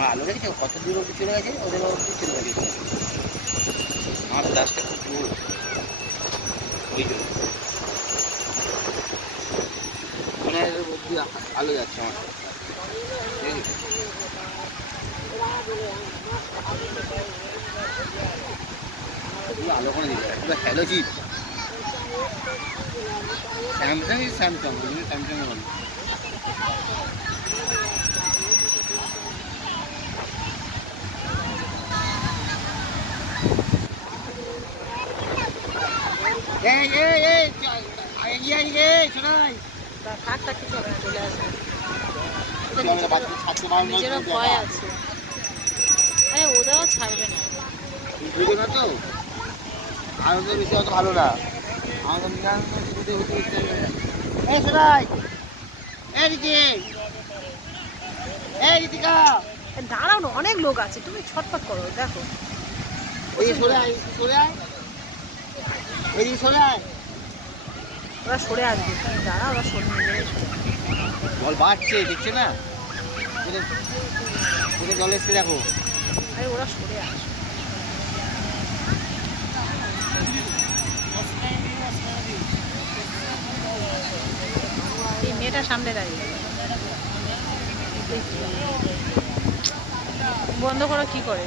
আমার আলো দেখেছো কত দূর অব্দি চলে গেছে, ওদের অব্দি চলে গেছে। আমার গাছটা খুব দূর, ওই জন্য মনে অব্দি আলো যাচ্ছে আমার। আলো করে দিচ্ছে পুরো halogen. Samsung is Samsung, Samsung এর বলি। এই এই এই এগিয়ে এগিয়ে শোনাই কাকটা কিছু হবে না, চলে আসবে। নিজেরও নিজেরও ভয় আছে। আরে ওদেরও ছাড়বে না। বুঝো না তো, আনন্দের বিষয় অত ভালো না। আমার এই শোনাই, এই দিদি, এই দিদিকা, দাঁড়াও না, অনেক লোক আছে, তুমি ছটফট করো, দেখো। ওই সরে আয়, সরে আয়, ওই সরে আয়। ওরা সরে আসবে, তুমি দাঁড়া, ওরা সরে নিজেরাই সরে আসবে। জল বাড়ছে দেখছে না, ওদের জল এসছে দেখো। আরে ওরা সরে আসবে। এই মেয়েটা সামনে দাঁড়িয়ে বন্ধ করো কি করে?